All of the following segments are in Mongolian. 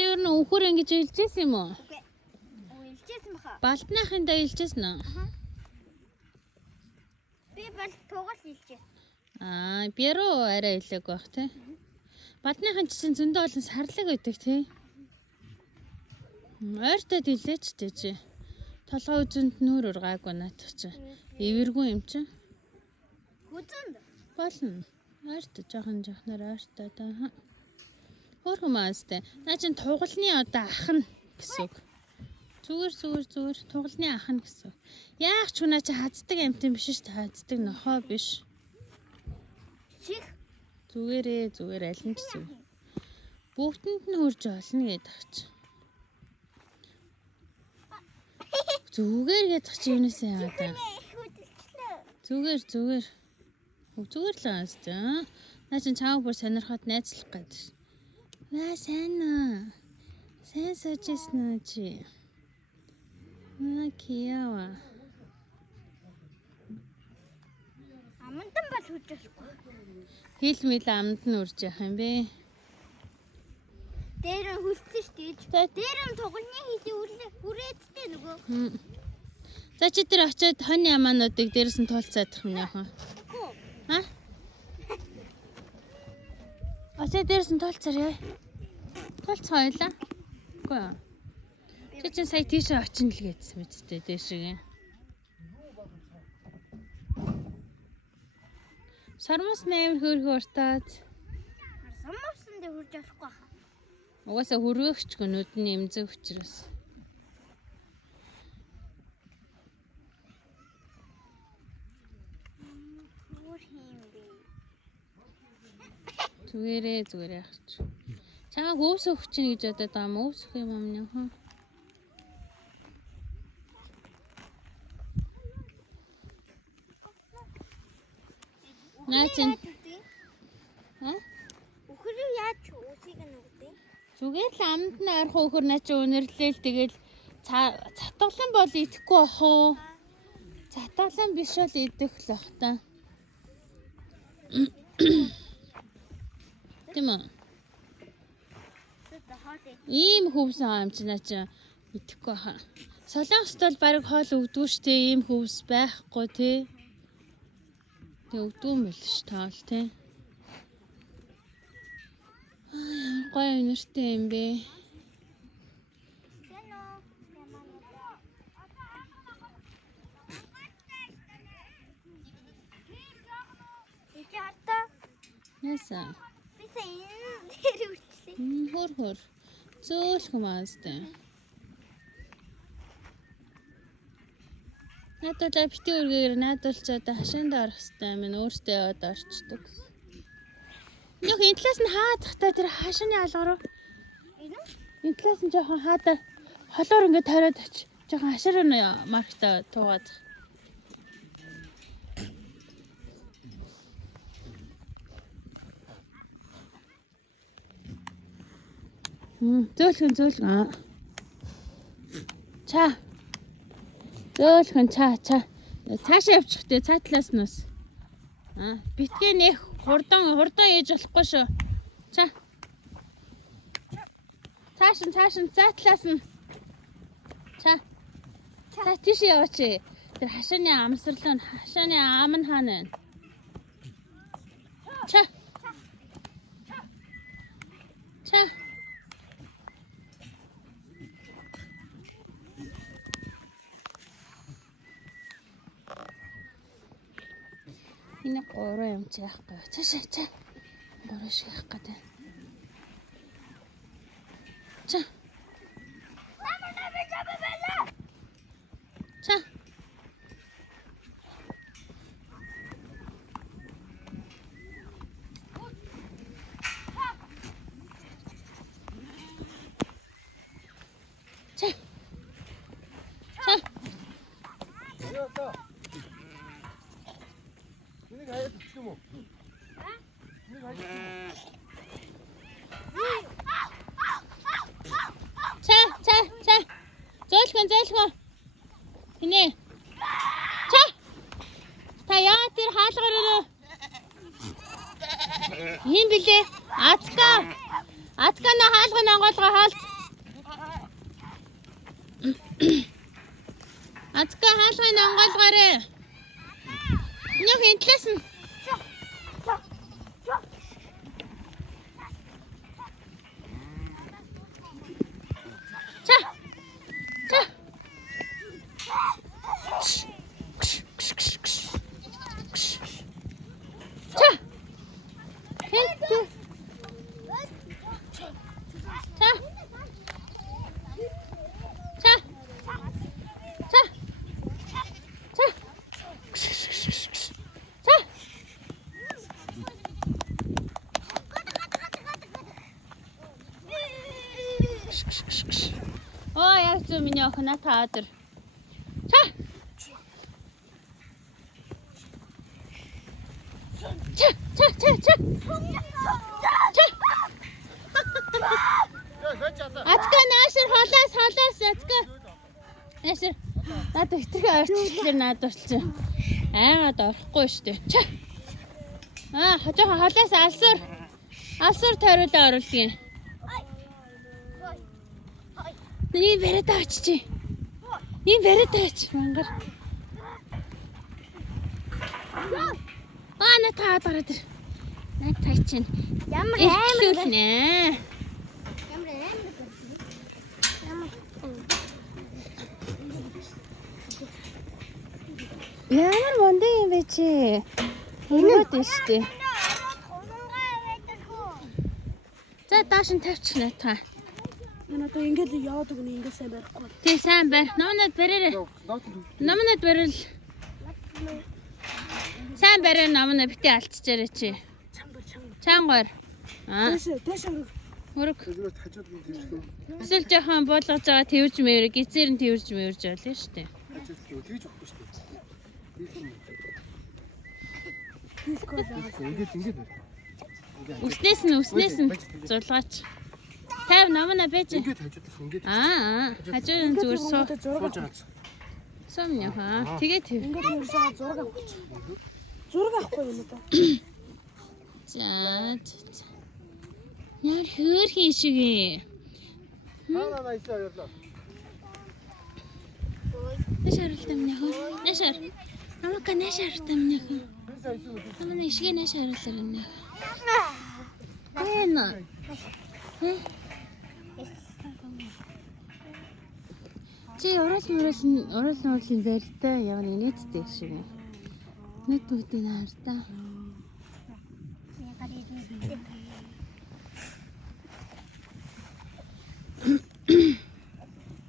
Чи ер нь өвхөр ингэж илжсэн юм уу? Үгүй. Илжсэн баха. Балтныхында илжсэн үү? Би бол тугал илжсэн. Бяруу арай илэг байх тий. Балтныхын чинь зөндөө олон сарлаг байдаг тий. Ойртод илээч тий чи. Толгой үзэнд нүүр ургаагүй наадах чи. Эвэргүй юм чи. Үзэнд. Болно. Ойртод жоохон ойртод аа. Хөөрхөн маастай. Наа чин тугалны одоо ах нь гэсэн үг. Зүгээр тугалны ах нь гэсэн. Яах ч хүнаа чи хаздаг амтэн биш шүү дээ. Хаздаг нохоо биш. Чих. Зүгээр аль нь ч зүг. Бүгдэнд нь хурж олно гэдэг ач. Зүгээр гэдэг чи юунаас яагаад та. Зүгээр л аастай. Наа чин чаав бүр сонирхоод найзлах гэдэг. Сайн аа. Сайн сажсэн чи. Киява. Амандан бол хүчээхгүй. Хил мэл амд нь урж яах юм бэ? Дээр нь хүлцсэн шүү дээ. Дээр нь тугалны хилээ үрээдтэй нөгөө. За чи тэр очиод хонь ямаануудыг дээрээс нь туулцаадах юм яахан. Очиод дээрээс нь туулцаарай. Туулцгаа ойлаа. Үгүй ээ. Чи чинь сая тийшээ очино л гэдсэн мэдтэй дээшээ. Сармус нээр хөөрхөө уртаад. Сармусан дээр хурж болохгүй хаа. Угаасаа хөрөөгч гүнүүд нь эмзэг учраас. Зүгээр яах ч. Чамаа өвсөх чинь гэж бодоод байгаа юм өвсөх юм амны хаа. Наачин. Өхрөө яаж үсийг нь үгдээ? Зүгээр л амд нь ойрхон өхөр наа чи өнөрлөөл тэгэл цатгалан бол идэхгүй ах уу? Цатгалан биш бол идэх л ах та. Тийм үү? Ийм хөвсөн юм чи наа чи идэхгүй хаа. Солонгост бол баг хоол өгдөө штэ ийм хөвс байхгүй тий. Тэг өгдөө юм биш таал тий. Гоё нэртэй юм бэ. Яса. Хөр. Зөөлх маастай. Надад бити үргээр наадуулч одоо хашаанд орох хэвээр минь өөртөө яваад орчдөг. Нэг энэ талаас нь хаадахтаа тэр хашааны алгаруу. Энэ талаас нь жоохон хаадаа холоор ингээд тойроод оч. Жоохон хашаар нь маркта туугаад. Зөөлхөн. Ча. Зөөлхөн ча. Цаашаа явчих дээ цаа талаас нь бас. Битгээ нэх хурдан ээж болохгүй шүү. Ча. Цаашин цаа талаас нь. Ча. За тийш яваач. Тэр хашааны амсарлаа хашааны ам нь хаана вэ? Ча. Энэ гурав юм чи яахгүй. Цаашаа. Гурав шиг яах гэдэг. Ча. Зөөлхөн. Хинэ. Оо яг зөв миний охин та өдөр. Та. Атка наашир холоос атка. Наашир над хитрхи ойрчлаар над болчих. Аагаад орохгүй штэ. Жоохон холоос алсуур тойруулаа оруулдгийг. Нэг бариад очиж. Нэг бариад оч мангар. На та дараад ир. На та чинь. Ямар амар нэ. Ямар мондын юм бэ чи? Өнөөд нь штэ. За дааш нь тавьчихна та. Одоо ингээд яваад өгнө ингээд сайн барихгүй. Тий сайн барь. Номнод бариарай. Номнод барил. Сайн барай номнод битээ алдчихаарай чи. Чангар. Дэш Хөрөг. Эсвэл жоохон буулгаж байгаа тэрж мэрэг эцээр нь тэрж мэрж байлаа штэ. Тэгж өгөхгүй шүү дээ. Ингээд Үснээс нь зулгаач. 50 номно байж. ингээд хажуудаас ингээд хажууд нь зүгээр суу. сууж байгаа. Сум яха. Тэгээ тэв. ингээд ерөөсөө зураг авах. Зураг авахгүй юм одоо. За. Яар хөөрхөн шиг ээ. Хаа ийсээ ойлоо. Нэшэр хэлтэмнэ хөө. Нэшэр. Намайг нэшэр хэлтэмнэ хөө. Намайг ишгэ нэшэр хэлтэмнэ. Эна. Чи уруулын байртай яг нийттэй шиг. Нийт бүгдийг хартай.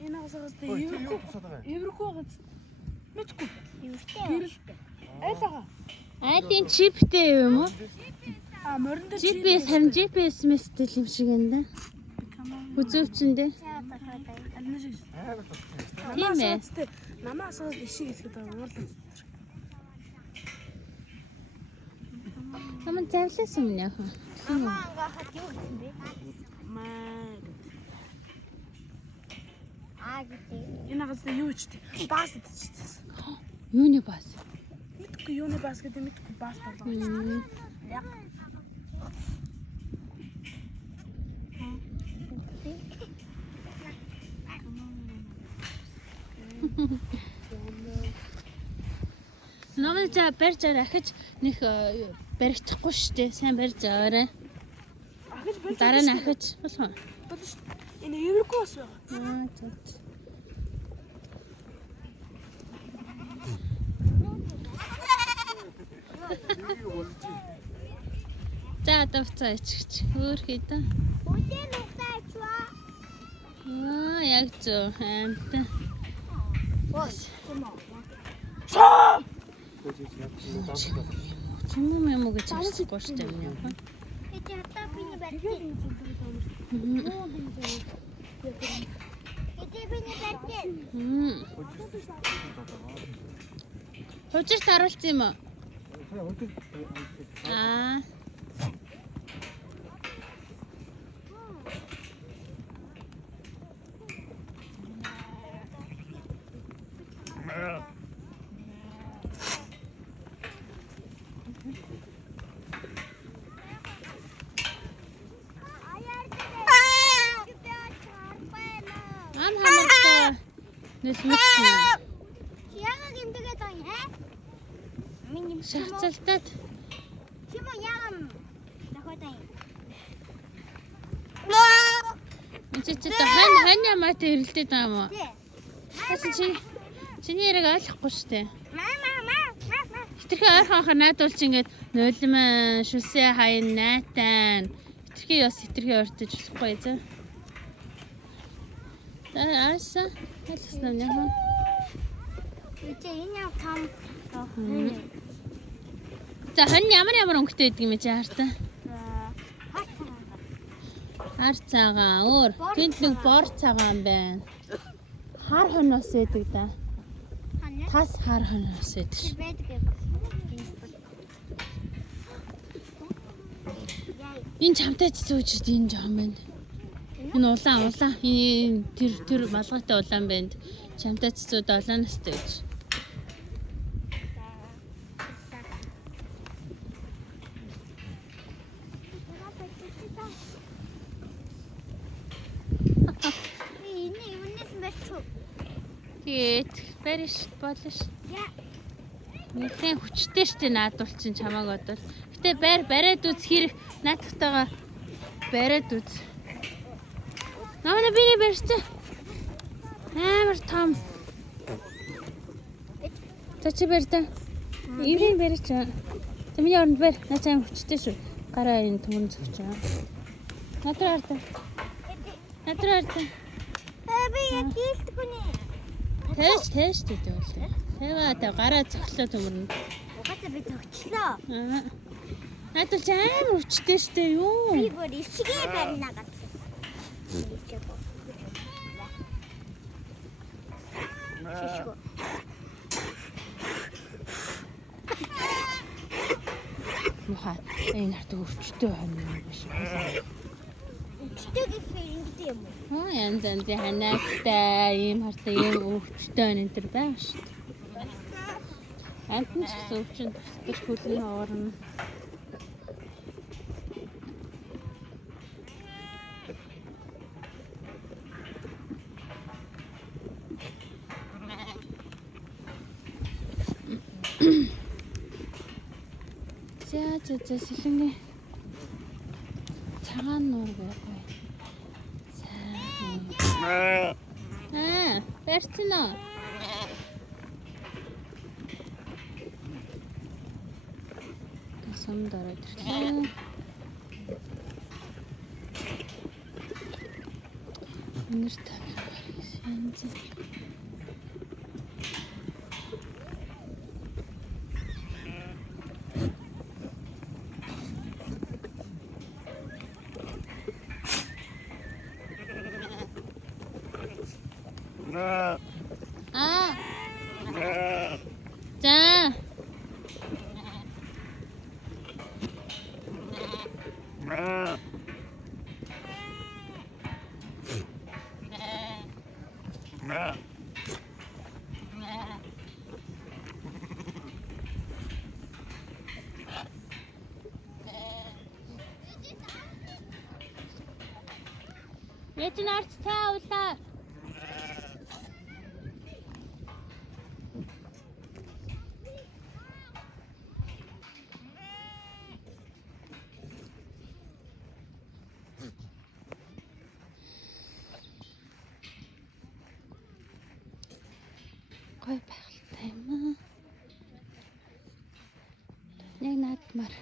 Энэ агаас эвэрхүү гац. Мэдгүй. Гэрэлтэй. Айлгаа. Айлын чиптэй юм уу? Морин дээр GPS харин GPS мэстэл юм шиг энэ. Үзүүчэндээ. Тийм ээ. Намаасаас ишиг хэлэхэд байгаа юм. Намайг завласан юм яах вэ? Ангаа хат юу гэсэн бэ? Гэдэг. Энэ агаас юу ч тий. Бас идчихсэн. Юуны бас? Мэдгүй юуны бас гэдэг мэдгүй бас болоо. Яг Намайг за барьж ахиж нэг баригдахгүй штэ. Сайн барьж аваарай. Дараа нь ахиж болох. энэ эвэрхүү бас байгаа. За давцаа ичгч. Хөөхий да. Үдэн угтаачваа. Яг зөв хамтаа. Чимээ юм уу гэж хэлчихгүй шүү дээ миний охин. Эти хатаа биний барьсан. Эти биний барьсан. Хожирт харуулсан юм уу? Нэлмэцэн. Яагаад гэмтэгээд байна хэ? Миний Шахацалтаад. чимо яам. Дахиад байна. Чи хань ямаатай хэрэлдээд байгаа юм уу? Тий. Чиний яриг ойлгохгүй шүү дээ. Маа. Хитрхи ойрхон хахаар найдуулч ингээд нулиман шүсээ хаян найтан. Хитрхи бас хитрхи ойртож болохгүй зэ. Аса хэлсэн юм яа. Эти энэ яа там. За хань ямар өнгөтэй байдаг юм чи хартаа. Ар цагаан өөр. Тэнд нэг бор цагаан байна. Хар хоноос байдаг да. Хана? Тас хар хоноос байдаг. Тэр байдаг юм байна. Энэ чамтай цэцүүчд энэ жоохон байна. Энэ улаан. Энэ тэр малгайтай улаан байна. Чамтай цэцүүд олон настай гэж. Энэ юунаас мэрчүү? Тэгээд бариш болш. Нэгэн хүчтэй штэ наадвал чин чамааг бодвол. Гэтэ бариад үз хэрэг наадахтайгаа бариад үз. Намайг биний барьцаа. Амар том. Чи барьдаа. Ивэн барьч. Тэмний оронд барь. Наа чам хүчтэй шүү. Гараа энэ төмөр зөвч. Надраа ардаа. Би яг дийлдэхгүй нэ. Тэш гэдэг. Тэваа та гараа цоглоо төмөрнө. Угаасаа би тогчлоо. Надад ч амар хүчтэй штэ юу. Би бүр ишгээ барина гэсэн. Шишгөө. Мухаа энэ хартаг өвчтөй байна юм биш үү? Өчтөг гэхээр ингэдэг юм уу? Янз янзын ханаатай ийм хартаг ийм өвчтөй байна энэ төр байгаа шүү дээ. Амтэн ч гэсэн өвчин тусдаж хөлний хоорно. За сэлэнгээ цагаан нуур байхгүй. Барьцсан уу? Сум дараад ирлээ. Өнөр тавих янз. За. Яж нарч цаа улаа. Гой байгалтай юм аа. Яг наадмаар.